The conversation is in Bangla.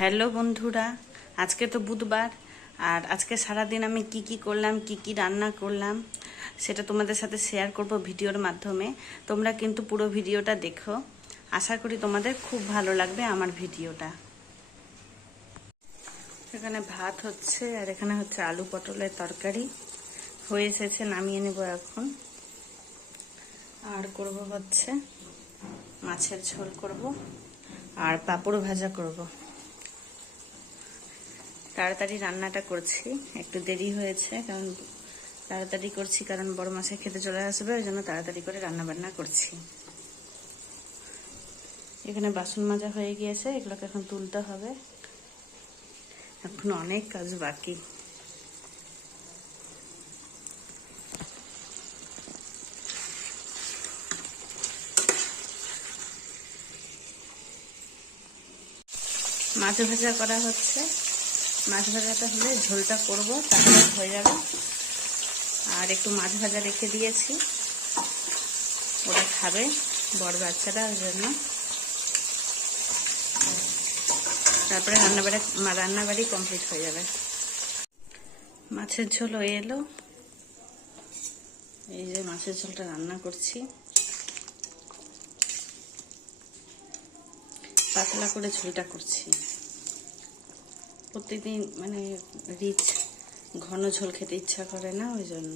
হ্যালো বন্ধুরা, আজকে তো বুধবার। আর আজকে সারাদিন আমি কি করলাম, কি রান্না করলাম সেটা তোমাদের সাথে শেয়ার করব ভিডিওর মাধ্যমে। তোমরা কিন্তু পুরো ভিডিওটা দেখো, আশা করি তোমাদের খুব ভালো লাগবে আমার ভিডিওটা। এখানে ভাত হচ্ছে আর এখানে হচ্ছে আলু পটলের তরকারি হয়ে এসেছে, নামিয়ে নেব এখন। আর করব হচ্ছে মাছের ঝোল করব আর পাঁপড় ভাজা করব। তাড়াতাড়ি রান্নাটা করছি, একটু দেরি হয়েছে কারণ তাড়াতাড়ি করছি, কারণ বড় মাসে খেতে চলে আসবে, ওই জন্য তাড়াতাড়ি করে রান্না বান্না করছি। এখানে বাসন মাজা হয়ে গিয়েছে, এগুলোকে এখন তুলতে হবে, এখন অনেক কাজ বাকি। মাছ ভাজা করা হচ্ছে, মাছ ভাজাটা হলে ঝোলটা করব, তাহলে হয়ে যাবে। আর একটু মাছ ভাজা রেখে দিয়েছি, ওরা খাবে বড় বাচ্চারা, ওই জন্য। তারপরে রান্নাবাড়ি কমপ্লিট হয়ে যাবে। মাছের ঝোল হয়ে এলো, এই যে মাছের ঝোলটা রান্না করছি। পাতলা করে ঝোলটা করছি, প্রত্যেকদিন মানে রিচ ঘন ঝোল খেতে ইচ্ছা করে না, ওই জন্য।